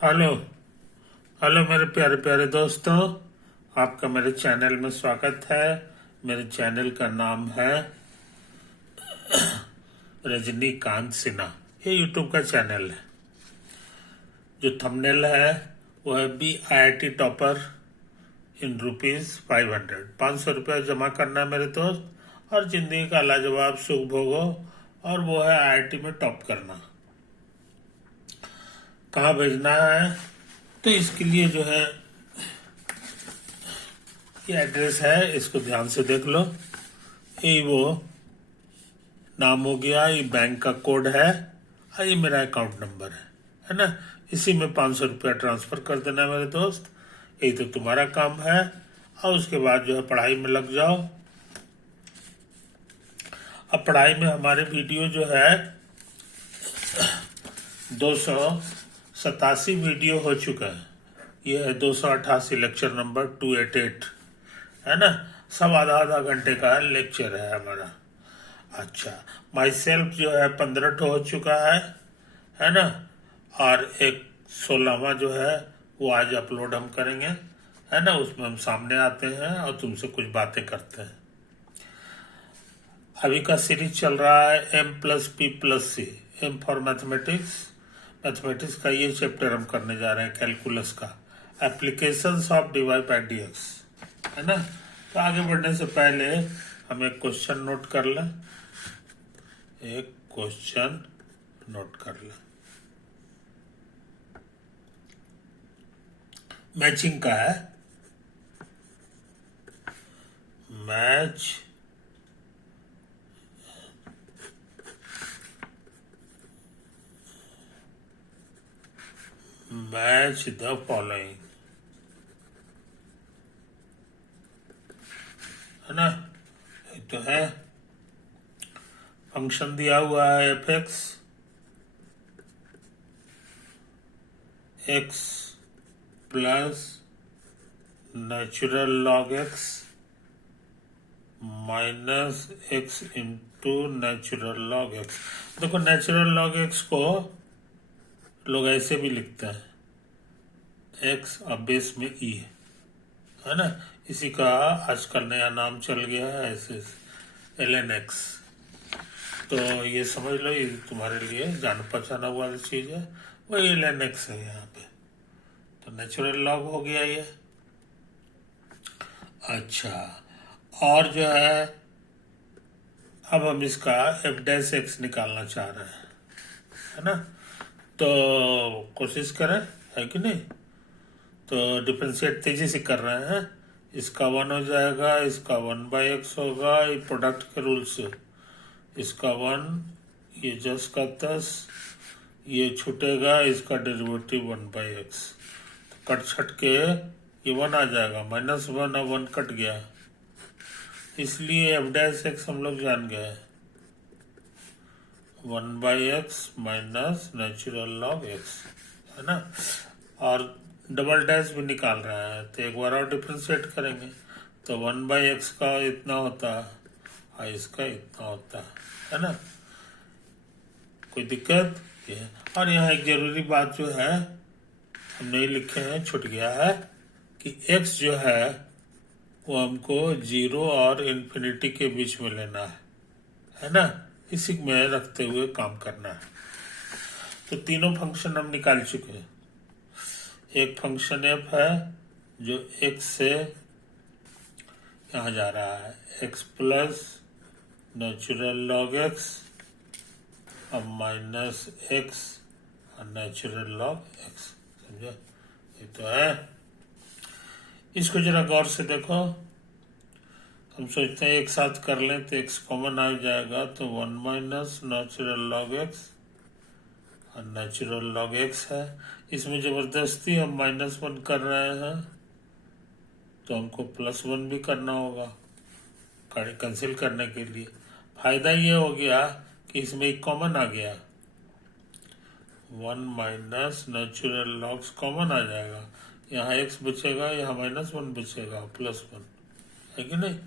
Hello. Hello मेरे प्यारे प्यारे दोस्तों, आपका मेरे चैनल में स्वागत है। मेरे चैनल का नाम है रजनीकांत सिन्हा। ये यूट्यूब का चैनल है। जो थंबनेल है वो है BIT टॉपर इन ₹500। 500 रुपया जमा करना है मेरे दोस्त, और जिंदगी का लाजवाब सुख भोगो। और वो है IIT में टॉप करना। कहाँ भेजना है? तो इसके लिए जो है ये एड्रेस है, इसको ध्यान से देख लो। ये वो नाम हो गया, ये बैंक का कोड है, और ये मेरा अकाउंट नंबर है ना। इसी में 500 रुपया ट्रांसफर कर देना है मेरे दोस्त। यही तो तुम्हारा काम है। और उसके बाद जो है पढ़ाई में लग जाओ। अब पढ़ाई में हमारे वीडियो जो है 287 वीडियो हो चुका है। ये है 288 लेक्चर नंबर 288, है ना। सब आधा आधा घंटे का लेक्चर है हमारा। अच्छा, माई सेल्फ जो है 15 हो चुका है ना। और एक 16वां जो है वो आज अपलोड हम करेंगे, है ना। उसमें हम सामने आते हैं और तुमसे कुछ बातें करते हैं। अभी का सीरीज चल रहा है M+P+C, M for mathematics. Mathematics का ये चैप्टर हम करने जा रहे हैं, कैलकुलस का, applications of divide by dx, है ना। तो आगे बढ़ने से पहले हम एक क्वेश्चन नोट कर लें। एक क्वेश्चन नोट कर लें। मैचिंग का है। मैच द फॉलोइंग, है ना। एक तो है फंक्शन दिया हुआ है f(x), x plus natural log x minus x into natural log x। देखो, नेचुरल लॉग x को लोग ऐसे भी लिखते हैं, x और बेस में e, है ना। इसी का आजकल नया नाम चल गया है ऐसे, ln(x). तो ये समझ लो, ये तुम्हारे लिए जान पहचाना वाली चीज है। वही ln(x) है यहाँ पे। तो नेचुरल लॉग हो गया ये। अच्छा, और जो है अब हम इसका f'(x) निकालना चाह रहे हैं, है ना। तो कोशिश करें, है कि नहीं। तो डिफरेंशिएट तेजी से कर रहे हैं। इसका 1 हो जाएगा, इसका 1/x होगा, ये प्रोडक्ट के रूल से। इसका 1, ये 10 का 10, ये छूटेगा, इसका डेरिवेटिव 1/x। तो कट छट के ये 1 आ जाएगा, -1 और 1 कट गया, इसलिए f'(x) हम लोग जान गए, 1/x minus natural log x, है ना। और डबल डैश भी निकाल रहा है, तो एक बार और डिफ्रेंशिएट करेंगे। तो 1/x का इतना होता है और इसका इतना होता है ना। कोई दिक्कत ये। और यहाँ एक जरूरी बात जो है हम नहीं लिखे हैं, छूट गया है, कि x जो है वो हमको 0 और इन्फिनिटी के बीच में लेना है ना। इसी में रखते हुए काम करना है। तो तीनों फंक्शन हम निकाल चुके हैं। एक फंक्शन f है जो x से यहाँ जा रहा है, x plus natural log x और माइनस x और नेचुरल लॉग x, समझा। ये तो है। इसको जरा गौर से देखो। हम सोचते हैं एक साथ कर लें तो x कॉमन आ जाएगा, तो 1 माइनस नेचुरल लॉग x और नेचुरल लॉग x है। इसमें जबरदस्ती हम -1 कर रहे हैं, तो हमको +1 भी करना होगा कैंसिल करने के लिए। फायदा ये हो गया कि इसमें एक कॉमन आ गया, 1 माइनस नेचुरल लॉग्स कॉमन आ जाएगा। यहाँ x बचेगा, यहाँ -1 बचेगा, +1, है कि नहीं।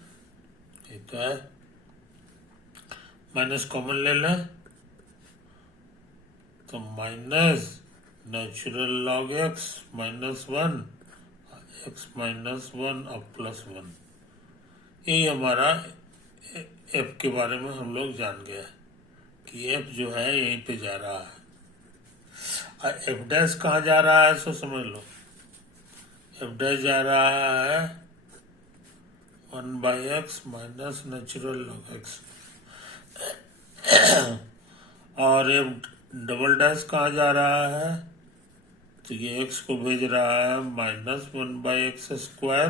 ये तो है। माइनस कॉमन ले लें, तो minus natural log x minus one, x minus one और प्लस वन। यही हमारा एफ के बारे में हम लोग जान गए कि एफ जो है यहीं पे जा रहा है। और एफ डैश कहाँ जा रहा है सो समझ लो। एफ डैश जा रहा है 1/x minus natural log x. और एफ डबल डैश कहाँ जा रहा है, तो ये एक्स को भेज रहा है -1/x स्क्वायर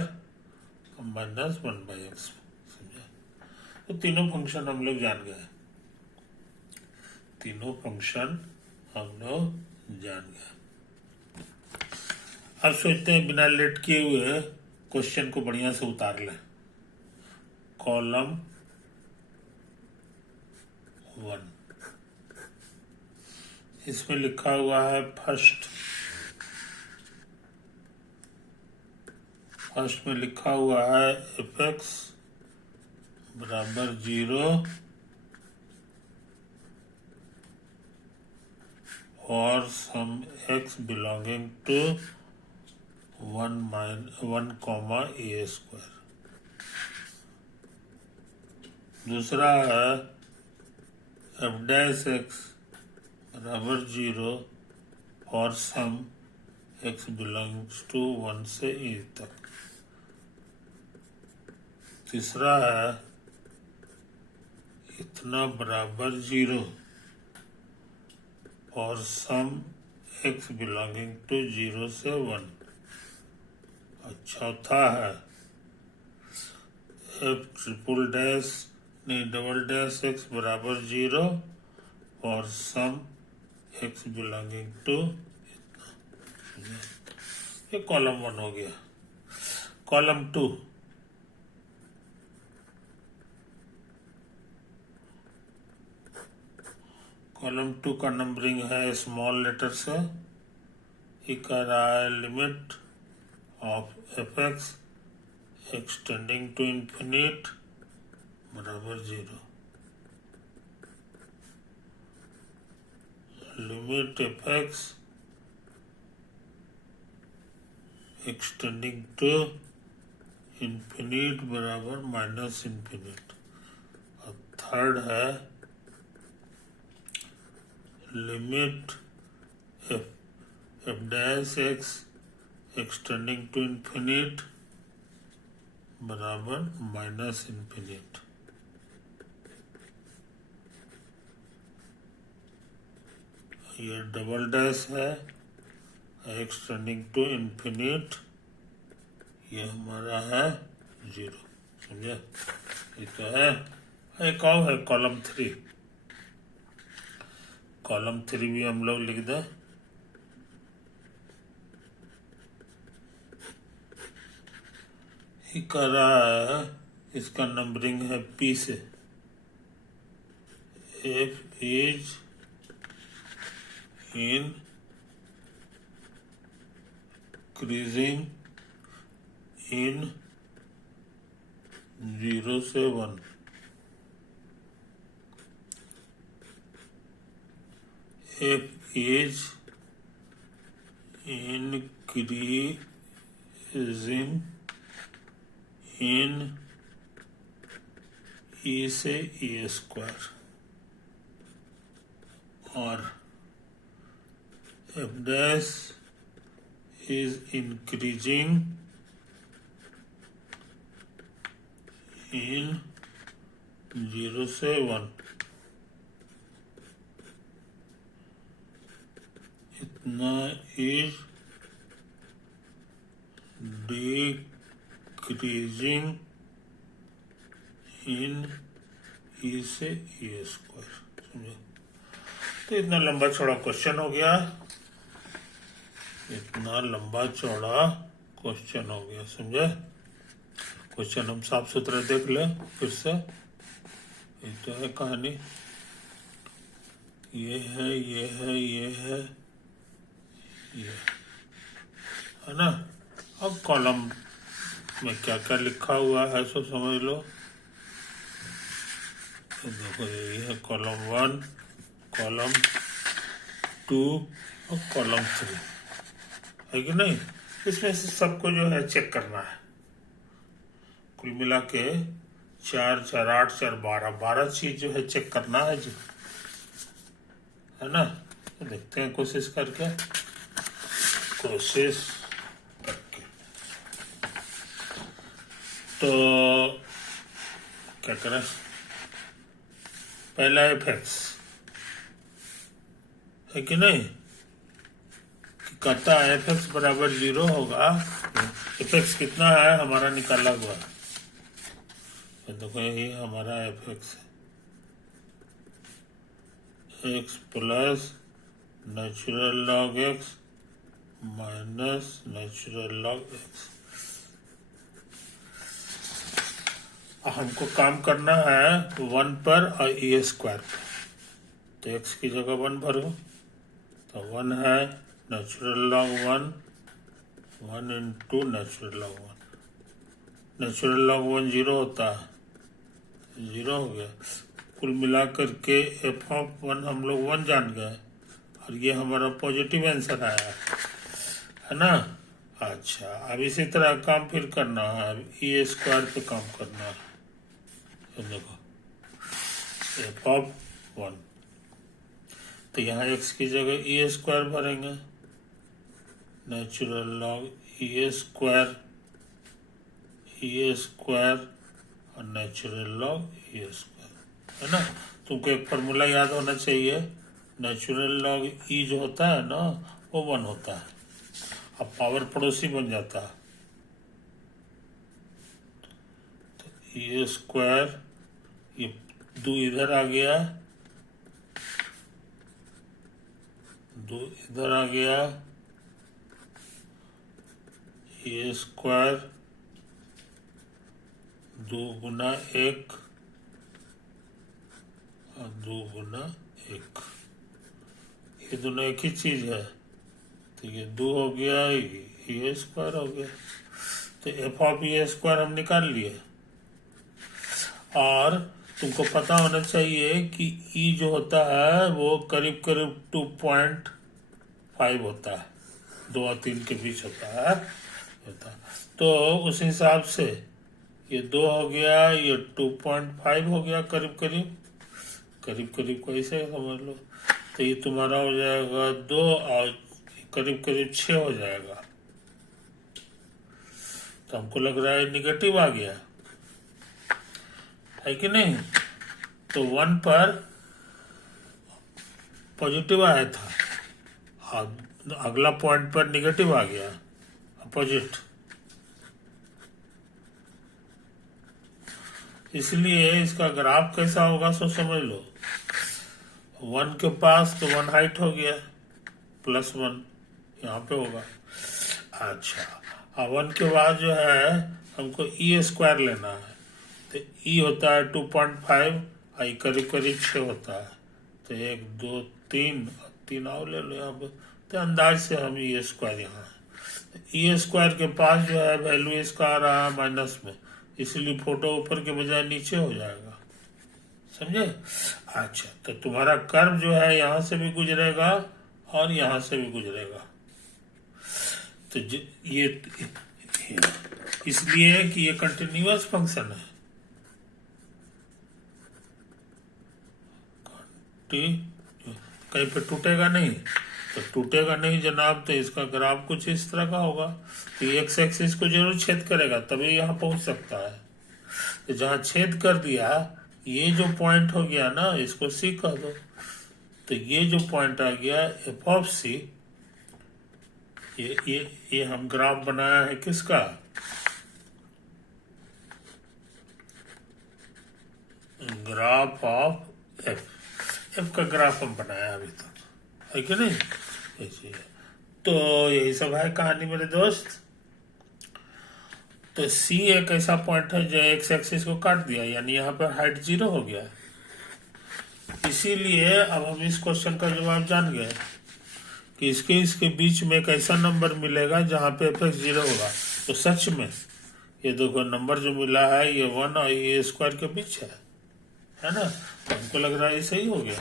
-1/x। समझा? तो तीनों फंक्शन हम लोग जान गए, तीनों फंक्शन हम लोग जान गए। अब सोचते हैं बिना लेट किए हुए क्वेश्चन को बढ़िया से उतार लें। कॉलम 1, इसमें लिखा हुआ है फर्स्ट में लिखा हुआ है f(x) बराबर 0 और सम x बिलोंगिंग टू 1, a²। दूसरा है f'(x) बराबर 0 और सम x बिलोंग्स टू 1 से a तक। तीसरा है इतना बराबर 0 और सम x बिलोंगिंग टू 0 से 1। और चौथा है डबल डैश x बराबर 0 और सम x बिलोंगिंग टू इतना। ये कॉलम 1 हो गया। कॉलम 2, कॉलम 2 का नंबरिंग है स्मॉल लेटर से। ये कह रहा है limit of f(x) extending to infinite बराबर 0। Limit f(x) extending to infinite बराबर माइनस इंफिनिट। और थर्ड है limit f'(x) extending to infinite बराबर माइनस इंफिनिट। ये डबल डैश है एक्सटेंडिंग टू इंफिनिट, ये हमारा है 0। समझे? ये तो है। एक और है कॉलम 3। कॉलम 3 भी हम लोग लिख दें। ये कर रहा है, इसका नंबरिंग है p से। f इज इंक्रीजिंग इन 0 से 1। f is increasing in e से a²। और f dash is increasing in 0 से 1। इतना is decreasing in e से a²। समझे? तो इतना लंबा चौड़ा क्वेश्चन हो गया। इतना लंबा चौड़ा क्वेश्चन हो गया। समझे? क्वेश्चन हम साफ सुथरा देख ले फिर से। ये तो है कहानी, ये है, ये है, ये है, ये है ना। अब कॉलम में क्या क्या लिखा हुआ है सो समझ लो। तो देखो ये है कॉलम 1, कॉलम 2 और कॉलम 3 है कि नहीं। इसमें से सबको जो है चेक करना है। कुल मिला के 4 4 8 4 12 चीज जो है चेक करना है जी, है ना। तो देखते हैं कोशिश करके तो क्या करें। पहला एफएक्स है कि नहीं, कहता है एफएक्स बराबर 0 होगा। एफएक्स कितना है हमारा निकाला हुआ है, देखो यही हमारा एफएक्स है, x plus natural log x minus natural log x. हमको काम करना है 1 पर और ई स्क्वायर पर, तो एक्स की जगह 1 भरो, तो 1 है natural log 1 into natural log 1। Natural log 1 0 होता है, 0 हो गया। कुल मिला करके एफ ऑफ 1 हम लोग 1 जान गए, और ये हमारा पॉजिटिव आंसर आया है ना। अच्छा, अब इसी तरह काम फिर करना है, अब ई स्क्वायर पे काम करना है। तो देखो एफ ऑफ 1, तो यहाँ एक्स की जगह ई स्क्वायर भरेंगे, नेचुरल लॉग ई स्क्वायर और नेचुरल लॉग ई स्क्वायर, है ना। तुमको एक फॉर्मूला याद होना चाहिए, नेचुरल लॉग ई जो होता है ना वो 1 होता है, अब पावर पड़ोसी बन जाता है। तो ई स्क्वायर, ये 2 इधर आ गया, 2 इधर आ गया, ए स्क्वायर 2 गुना 1 और 2 गुना 1, ये दोनों एक ही चीज है, तो ये 2 हो गया, ये स्क्वायर हो गया। तो एफ ऑफ ए स्क्वायर हम निकाल लिए। और तुमको पता होना चाहिए कि ई जो होता है वो करीब करीब 2.5 होता है, 2 और 3 के बीच होता। तो उस हिसाब से ये 2 हो गया, ये 2.5 हो गया, करीब करीब कैसे समझ लो। तो ये तुम्हारा हो जाएगा 2 और करीब करीब 6 हो जाएगा। तो हमको लग रहा है निगेटिव आ गया, है कि नहीं। तो 1 पर पॉजिटिव आया था, और अगला पॉइंट पर निगेटिव आ गया, अपोजिट। इसलिए इसका ग्राफ कैसा होगा सो समझ लो। 1 के पास तो 1 हाइट हो गया, +1 यहाँ पे होगा। अच्छा, अब 1 के बाद जो है हमको ई स्क्वायर लेना है, तो ई होता है 2.5 और करीब करीब 6 होता है। तो 1 2 3 और ले लो यहाँ पे, तो अंदाज से हम ई स्क्वायर यहाँ है। ई स्क्वायर के पास जो है वैल्यू इसका आ रहा है माइनस में, इसलिए फोटो ऊपर के बजाय नीचे हो जाएगा, समझे। अच्छा, तो तुम्हारा कर्व जो है यहाँ से भी गुजरेगा और यहाँ से भी गुजरेगा। तो ये इसलिए कि ये कंटिन्यूअस फंक्शन है, कहीं पे टूटेगा नहीं। तो टूटेगा नहीं जनाब, तो इसका ग्राफ कुछ इस तरह का होगा। तो एक्स एक्सिस को जरूर छेद करेगा तभी यहाँ पहुंच सकता है। तो जहाँ छेद कर दिया, ये जो पॉइंट हो गया ना, इसको सी कह दो। तो ये जो पॉइंट आ गया एफ ऑफ सी, ये हम ग्राफ बनाया है किसका, ग्राफ ऑफ एफ का ग्राफ हम बनाया अभी तक, है कि नहीं। ऐसे तो यही सब है कहानी मेरे दोस्त। तो सी एक ऐसा पॉइंट है जो एक्स एक्सिस को काट दिया, यानी यहाँ पर हाइट 0 हो गया। इसीलिए अब हम इस क्वेश्चन का जवाब जान गए कि इसके बीच में एक ऐसा नंबर मिलेगा जहाँ पे एफ एक्स 0 होगा। तो सच में ये देखो नंबर जो मिला है ये 1 और ये स्क्वायर के बीच है ना। तो हमको लग रहा है ये सही हो गया,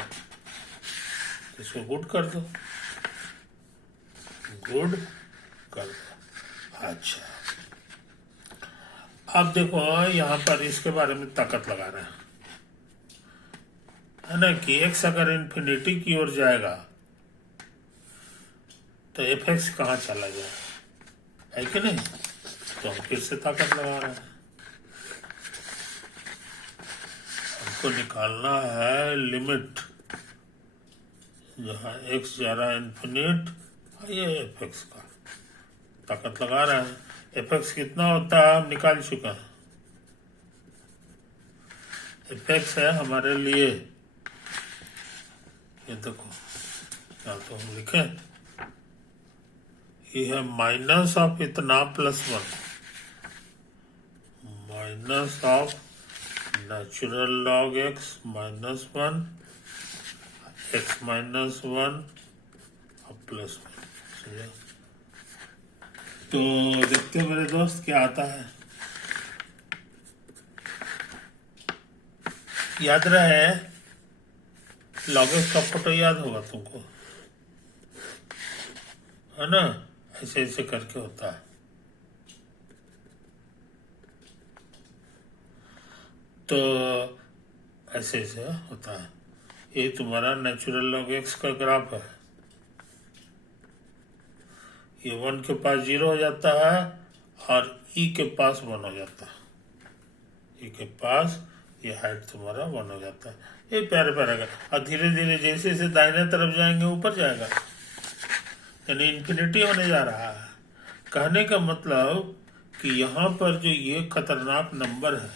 तो इसको गुड कर दो। गुड कर दो। अच्छा, अब देखो यहाँ पर इसके बारे में ताकत लगा रहे हैं, है ना, कि x अगर इन्फिनिटी की ओर जाएगा तो fx कहाँ चला जाए, है कि नहीं। तो हम फिर से ताकत लगा रहे हैं, हमको निकालना है लिमिट जहाँ x जा रहा है इन्फिनिट, ये fx का ताकत लगा रहे हैं। fx कितना होता है हम निकाल चुके हैं, fx है हमारे लिए, ये देखो या तो हम लिखें, ये है माइनस ऑफ इतना plus one, minus of natural log x minus one, x minus one और प्लस वन, समझा। तो देखते हैं मेरे दोस्त क्या आता है। याद रहे लॉग एक्स का फोटो याद होगा तुमको, है ना, ऐसे ऐसे करके होता है। तो ऐसे ऐसे होता है, ये तुम्हारा नेचुरल लॉग एक्स का ग्राफ है, ये 1 के पास 0 हो जाता है और e के पास 1 हो जाता है, e के पास ये हाइट तुम्हारा 1 हो जाता है। ये प्यारे प्यारे का, और धीरे धीरे जैसे जैसे दाहिने तरफ जाएंगे ऊपर जाएगा, यानी इन्फिनिटी होने जा रहा है। कहने का मतलब कि यहाँ पर जो ये खतरनाक नंबर है,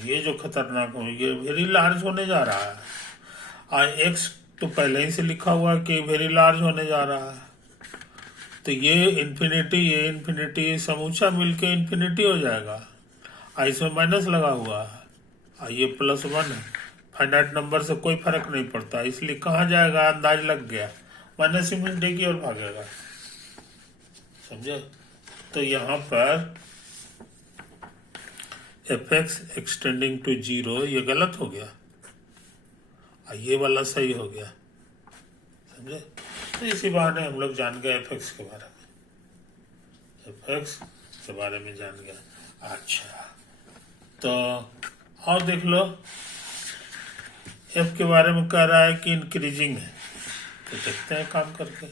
ये जो खतरनाक हो, ये वेरी लार्ज होने जा रहा है, और एक्स तो पहले ही से लिखा हुआ है कि वेरी लार्ज होने जा रहा है। तो ये इन्फिनिटी समूचा मिलके इन्फिनिटी हो जाएगा, और इसमें माइनस लगा हुआ है, और ये प्लस वन है। फाइनाइट नंबर से कोई फर्क नहीं पड़ता, इसलिए कहाँ जाएगा अंदाज लग गया, माइनस इन्फिनिटी की ओर भागेगा, समझे। तो यहाँ पर fx एक्सटेंडिंग टू 0 ये गलत हो गया, और ये वाला सही हो गया, समझे। तो इसी बहाने हम लोग जान गए fx के बारे में, fx के बारे में जान गया। अच्छा, तो और देख लो, f के बारे में कह रहा है कि इंक्रीजिंग है, तो देखते हैं काम करके।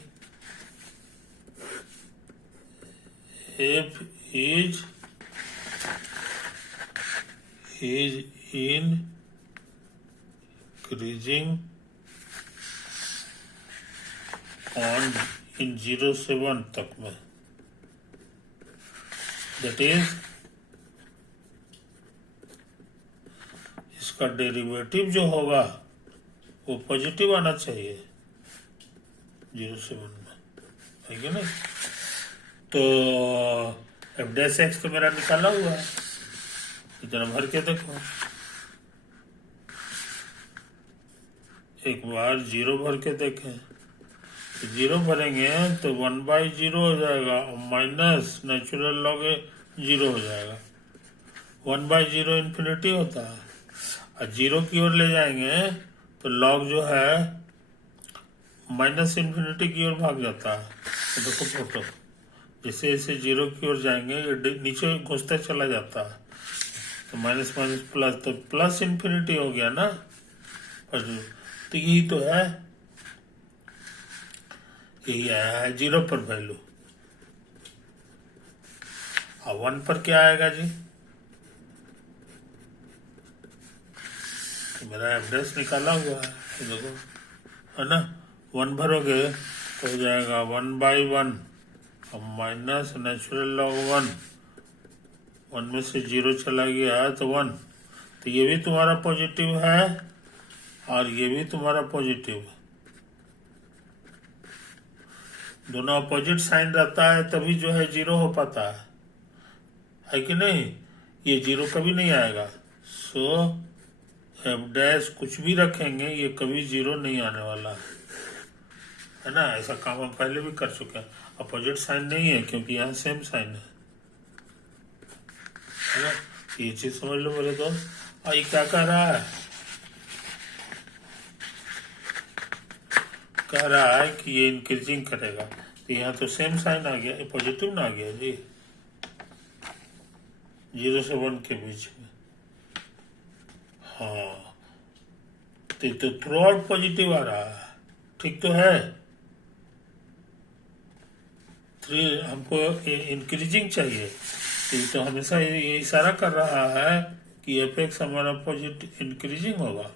f is increasing on in 0 से 1 तक में, that is इसका डेरिवेटिव जो होगा वो पॉजिटिव आना चाहिए 0 से 1 में, है कि नहीं। तो एफ डैश एक्स तो मेरा निकाला हुआ है, इतना भर के देखो, एक बार 0 भर के देखें, तो 0 भरेंगे तो 1/0 हो जाएगा, और माइनस नेचुरल लॉग 0 हो जाएगा। 1/0 इन्फिनिटी होता है, और 0 की ओर ले जाएंगे तो लॉग जो है माइनस इन्फिनिटी की ओर भाग जाता है। तो देखो फोटो, जैसे जैसे 0 की ओर जाएंगे ये नीचे घुसते चला जाता है, तो माइनस माइनस प्लस, तो प्लस इन्फिनिटी हो गया ना। तो यही तो है, यही आया है 0 पर वैल्यू, और 1 पर क्या आएगा जी, तो मेरा एफ निकाला हुआ है, तो देखो, है ना, 1 भरोगे तो हो जाएगा 1/1 और माइनस नेचुरल लॉग 1 में से 0 चला गया तो 1, तो ये भी तुम्हारा पॉजिटिव है और ये भी तुम्हारा पॉजिटिव है, दोनों अपोजिट साइन रहता है तभी जो है 0 हो पाता है कि नहीं। ये 0 कभी नहीं आएगा, सो एफ डैश कुछ भी रखेंगे ये कभी 0 नहीं आने वाला है ना। ऐसा काम हम पहले भी कर चुके हैं, अपोजिट साइन नहीं है क्योंकि यहाँ सेम साइन है ना। ये चीज समझ लो मेरे दोस्त। और ये क्या कह रहा है, कह रहा है कि ये इंक्रीजिंग करेगा, तो यहाँ तो सेम साइन आ गया, पॉजिटिव ना आ गया जी, 0 से 1 के बीच में। हाँ, तो थ्रू आउट पॉजिटिव आ रहा है, ठीक तो है। 3 हमको इंक्रीजिंग चाहिए, तो हमेशा ये इशारा कर रहा है कि एफ एक्स हमारा पॉजिटिव इंक्रीजिंग होगा,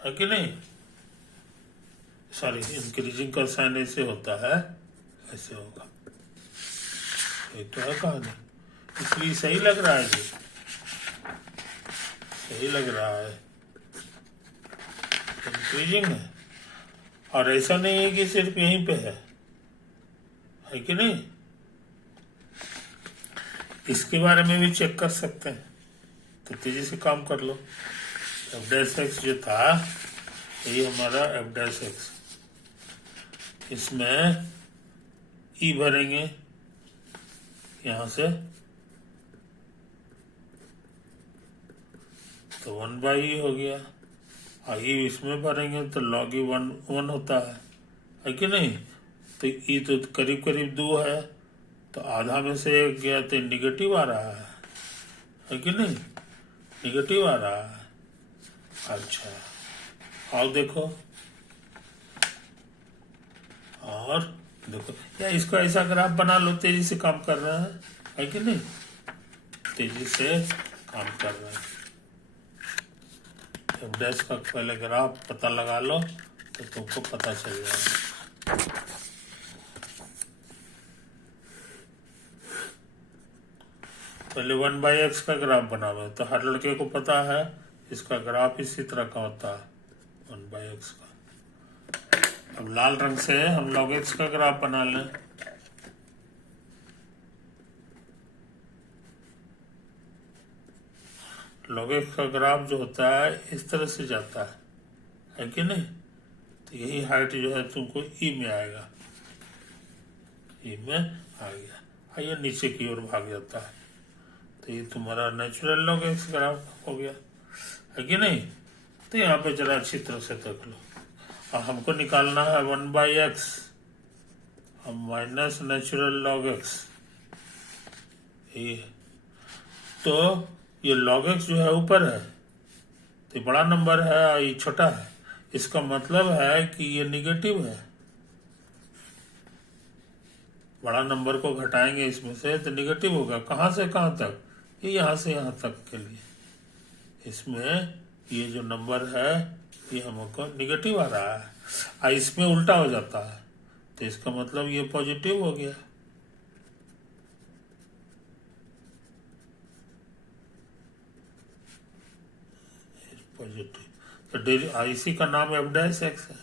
है कि नहीं। सॉरी, इंक्रीजिंग का साइन ऐसे होता है, ऐसे होगा, ये तो है कहानी, इसलिए सही लग रहा है जी, सही लग रहा है, इंक्रीजिंग है। और ऐसा नहीं है कि सिर्फ यहीं पे है कि नहीं, इसके बारे में भी चेक कर सकते हैं, तो तेजी से काम कर लो। एफ डैश एक्स जो था, यही हमारा एफ डैश एक्स, इसमें ई भरेंगे यहां से, तो 1/e हो गया, और ई इसमें भरेंगे तो log e 1 होता है कि नहीं। तो ई तो करीब करीब 2 है, तो आधा में से 1 गया तो निगेटिव आ रहा है कि नहीं, निगेटिव आ रहा है। अच्छा, आओ देखो, और देखो, या इसको ऐसा ग्राफ बना लो, तेजी से काम कर रहा है कि नहीं, तेजी से काम कर रहा है। एफ डैश का पहले ग्राफ पता लगा लो, तो तुमको पता चल जाएगा। पहले 1/x का ग्राफ बनाओ, तो हर लड़के को पता है इसका ग्राफ इसी तरह का होता है, 1/x का। अब लाल रंग से हम log x का ग्राफ बना लें, log x का ग्राफ जो होता है इस तरह से जाता है कि नहीं। तो यही हाइट जो है तुमको ई में आएगा, ई में आ गया, ये नीचे की ओर भाग जाता है, तो ये तुम्हारा नेचुरल log x ग्राफ हो गया, है कि नहीं। तो यहाँ पे जरा अच्छी तरह से देख लो, और हमको निकालना है 1/x minus natural log x, ये तो ये log x जो है ऊपर है, तो ये बड़ा नंबर है और ये छोटा है, इसका मतलब है कि ये निगेटिव है। बड़ा नंबर को घटाएंगे इसमें से तो निगेटिव होगा, कहाँ से कहाँ तक, ये यहाँ से यहाँ तक के लिए, इसमें ये जो नंबर है ये हमको निगेटिव आ रहा है, और इसमें उल्टा हो जाता है, तो इसका मतलब ये पॉजिटिव हो गया। पॉजिटिव, तो इसी का नाम एफ डैश एक्स है,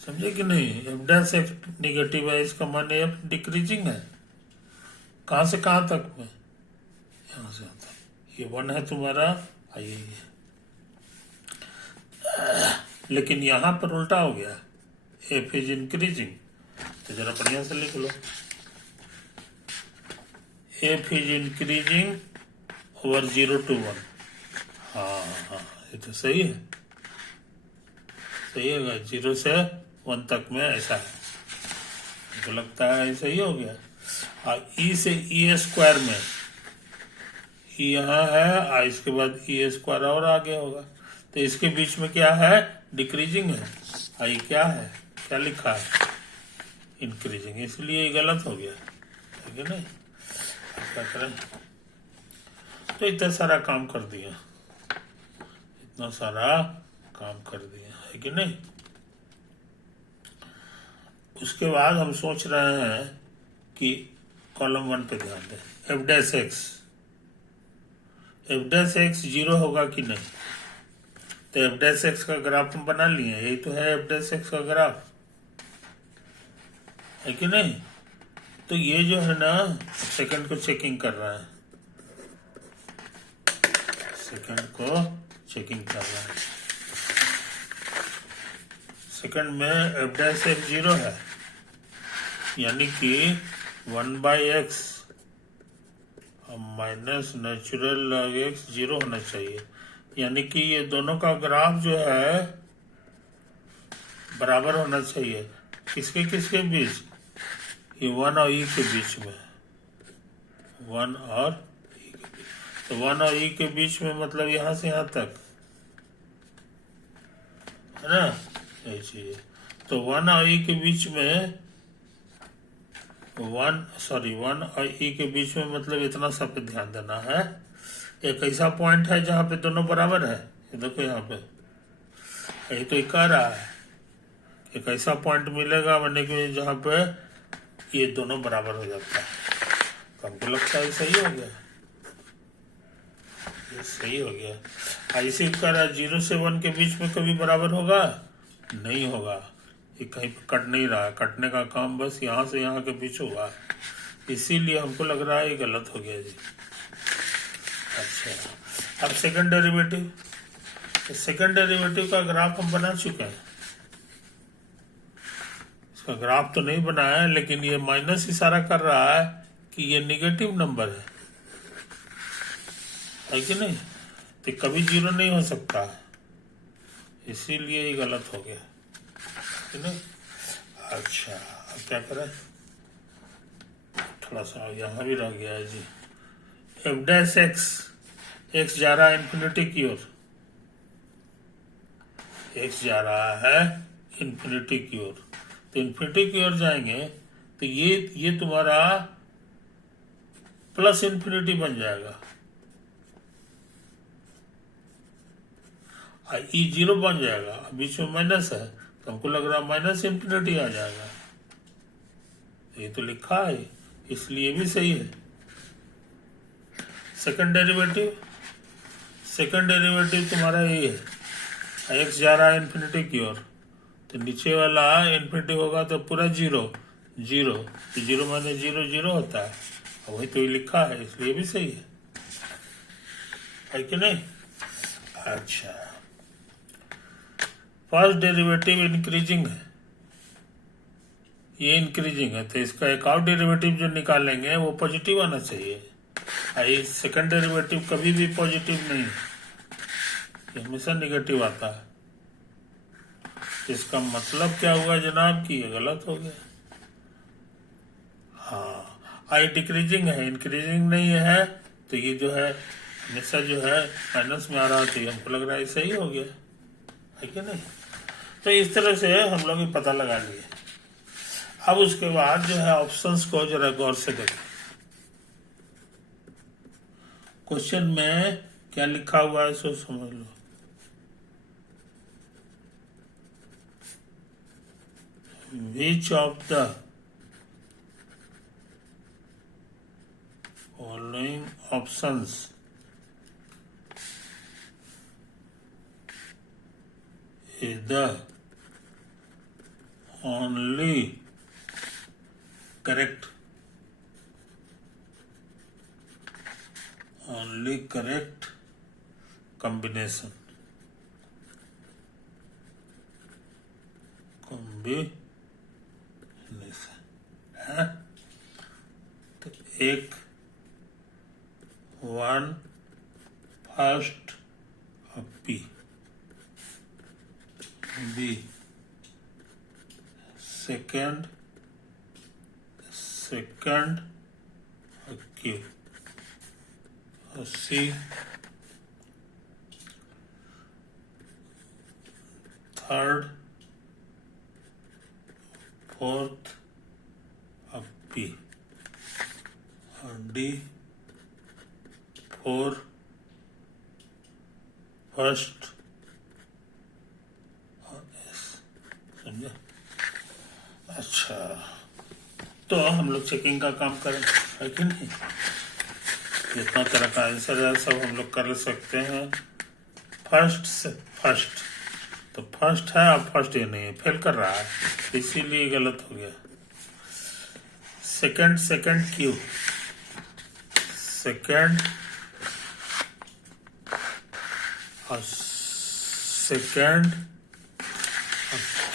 समझे कि नहीं। एफ डैश एक्स निगेटिव है, इसका मान एफ डिक्रीजिंग है, कहां से कहां तक में, यहां से आता है, ये 1 है तुम्हारा, आइए लेकिन यहां पर उल्टा हो गया, एफ इज इंक्रीजिंग, तो जरा बढ़िया से लिख लो, F is increasing over 0 to 1। हाँ हाँ, ये तो सही है, सही है, 0 से 1 तक में ऐसा है, मुझे लगता है सही हो गया। और ई से ई स्क्वायर में, ई यहाँ है और इसके बाद ई स्क्वायर और आगे होगा, तो इसके बीच में क्या है, डिक्रीजिंग है, और ये क्या है, क्या लिखा है, इंक्रीजिंग, इसलिए ये गलत हो गया, ठीक है नहीं। क्या करें, तो इतना सारा काम कर दिया, इतना सारा काम कर दिया, है कि नहीं। उसके बाद हम सोच रहे हैं कि कॉलम 1 पे ध्यान दें, F dash x, F dash x 0 होगा कि नहीं, तो एफ डैश एक्स का ग्राफ हम बना लिए, यही तो है एफ डैश एक्स का ग्राफ, है कि नहीं। तो ये जो है ना, सेकंड को चेकिंग कर रहा है, सेकंड को चेकिंग कर रहा है, सेकंड में एफ डैश एक्स 0 है, यानी कि 1/x minus natural log x 0 होना चाहिए, यानी कि ये दोनों का ग्राफ जो है बराबर होना चाहिए। किसके किसके बीच? ये 1 और E के बीच में, 1 और E के बीच। तो 1 और E के बीच में मतलब यहाँ से यहाँ तक है ना, यही चाहिए। तो 1 और E के बीच में 1 और E के बीच में मतलब इतना सा पे ध्यान देना है। एक ऐसा पॉइंट है जहाँ पे दोनों बराबर है, ये देखो यहाँ पे, यही तो कह रहा है। एक ऐसा पॉइंट मिलेगा बने कि जहाँ पे ये दोनों बराबर हो जाता है। तो हमको लगता है सही हो गया, ये सही हो गया। ऐसे कह रहा है 0 से 1 के बीच में कभी बराबर होगा? नहीं होगा, ये कहीं पे कट नहीं रहा है। कटने का काम बस यहाँ से यहाँ के बीच हुआ, इसीलिए हमको लग रहा है ये गलत हो गया जी। अच्छा, अब सेकंड डेरिवेटिव। सेकंड डेरिवेटिव का ग्राफ हम बना चुके हैं। इसका ग्राफ तो नहीं बनाया है, लेकिन ये माइनस इशारा कर रहा है कि ये निगेटिव नंबर है कि नहीं? तो कभी 0 नहीं हो सकता, इसीलिए ये गलत हो गया कि नहीं। अच्छा, अब क्या करें? थोड़ा सा यहाँ भी रह गया है जी। एफ डैश एक्स जा रहा है इन्फिनिटी की ओर, एक्स जा रहा है इन्फिनिटी की ओर। तो इन्फिनिटी की ओर जाएंगे तो ये तुम्हारा प्लस इन्फिनिटी बन जाएगा, ई 0 बन जाएगा। बीच में माइनस है तो हमको लग रहा है माइनस इन्फिनिटी आ जाएगा। ये तो लिखा है, इसलिए भी सही है। सेकंड डेरिवेटिव तुम्हारा ये है, एक्स जा रहा है इन्फिनिटी की ओर, तो नीचे वाला इन्फिनिटी होगा तो पूरा 0 0, तो 0 माइनस 0 0 होता है, वही तो ये लिखा है, इसलिए भी सही है कि नहीं। अच्छा, फर्स्ट डेरिवेटिव इंक्रीजिंग है, ये इंक्रीजिंग है, तो इसका एक और डेरिवेटिव जो निकालेंगे वो पॉजिटिव आना चाहिए। सेकंड डेरिवेटिव कभी भी पॉजिटिव नहीं, ये हमेशा निगेटिव आता है। इसका मतलब क्या हुआ जनाब कि ये गलत हो गया। हाँ, आई डिक्रीजिंग है, इंक्रीजिंग नहीं है, तो ये जो है हमेशा जो है माइनस में आ रहा, तो हमको लग रहा है सही हो गया है कि नहीं। तो इस तरह से हम लोग ये पता लगा लिए। अब उसके बाद जो है ऑप्शंस को जरा गौर से देखें। क्वेश्चन में क्या लिखा हुआ है सो समझ लो। Which of the following options is the only correct combination है? तो एक 1 first P, B second Q, और सी थर्ड फोर्थ पी, और डी 4 फर्स्ट और एस। समझे? अच्छा, तो हम लोग चेकिंग का काम करें है कि नहीं। जितना तरह का आंसर है सब हम लोग कर सकते हैं। फर्स्ट से फर्स्ट, तो फर्स्ट है, अब फर्स्ट ये नहीं है, फेल कर रहा है, इसीलिए गलत हो गया। सेकंड क्यू, सेकंड और सेकंड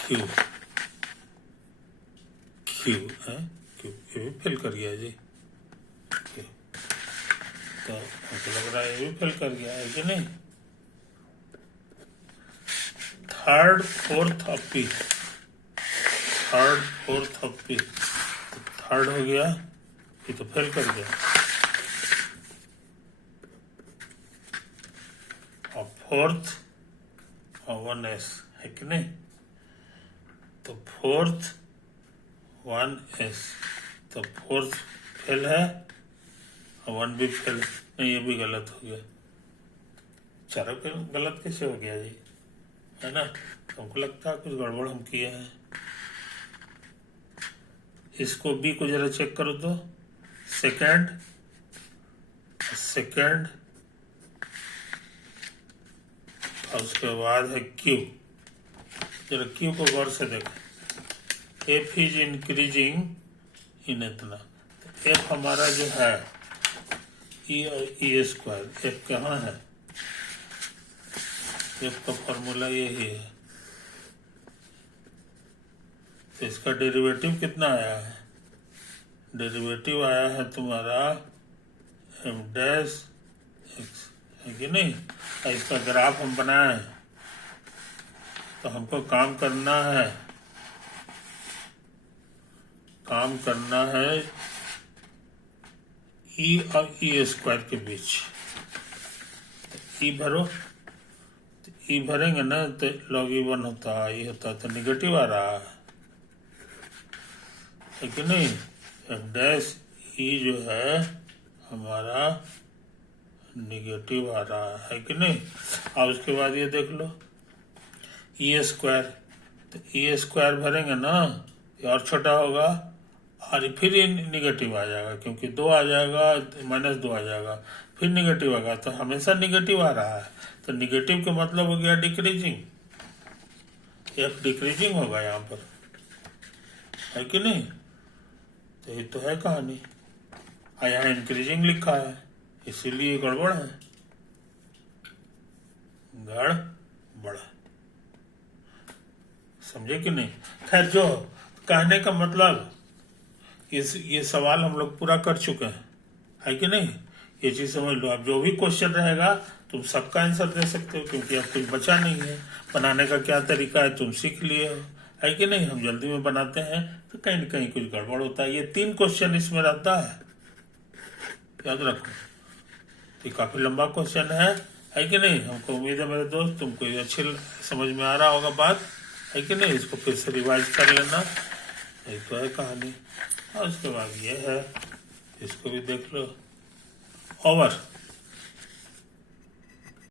क्यू है, क्यू भी फेल कर गया जी। तो मुझे लग रहा है ये भी फेल कर गया है कि नहीं। Third fourth of P, third fourth of P, third हो गया, ये तो फेल कर गया, और फोर्थ और 1s है कि नहीं, तो फोर्थ 1s, तो फोर्थ फेल है और 1 भी फेल, नहीं ये भी गलत हो गया, चारों गलत कैसे हो गया जी, है ना। तो हमको लगता है कुछ गड़बड़ हम किए हैं। इसको बी को जरा चेक करो तो, सेकंड सेकंड, और उसके बाद है क्यू, जरा क्यू को गौर से देखो, एफ इज इंक्रीजिंग इन इतना, तो एफ हमारा जो है ई और ई स्क्वायर, एफ कहाँ है, एफ का फॉर्मूला यही है, तो इसका डेरिवेटिव कितना आया है, डेरिवेटिव आया है तुम्हारा एम डैश एक्स, है कि नहीं। और इसका ग्राफ हम बनाए, तो हमको काम करना है, ई और ई स्क्वायर के बीच, ई भरो, तो ई भरेंगे ना तो log E1 होता है, ये होता तो निगेटिव आ रहा है कि नहीं, एफ डैश ई जो है हमारा निगेटिव आ रहा है कि नहीं। और उसके बाद ये देख लो ई स्क्वायर, तो ई स्क्वायर भरेंगे ना, ये और छोटा होगा और फिर ये निगेटिव आ जाएगा, क्योंकि 2 आ जाएगा, -2 आ जाएगा, फिर निगेटिव आएगा, तो हमेशा निगेटिव आ रहा है, तो निगेटिव का मतलब हो गया डिक्रीजिंग, एफ डिक्रीजिंग होगा यहाँ पर, है कि नहीं। तो ये तो है कहानी, और यहाँ इंक्रीजिंग लिखा है, इसीलिए गड़बड़ है, गड़बड़, समझे कि नहीं। खैर, जो कहने का मतलब, ये सवाल हम लोग पूरा कर चुके हैं, है कि नहीं, ये चीज समझ लो। अब जो भी क्वेश्चन रहेगा तुम सबका आंसर दे सकते हो, क्योंकि अब कुछ बचा नहीं है, बनाने का क्या तरीका है तुम सीख लिए हो, है कि नहीं। हम जल्दी में बनाते हैं तो कहीं न कहीं कुछ गड़बड़ होता है। ये 3 क्वेश्चन इसमें रहता है, याद रखो, ये काफी लंबा क्वेश्चन है कि नहीं। हमको उम्मीद है मेरे दोस्त तुमको ये अच्छी समझ में आ रहा होगा बात, है कि नहीं। इसको फिर से रिवाइज कर लेना, यही तो है कहानी। और उसके बाद ये है, इसको भी देख लो, ओवर।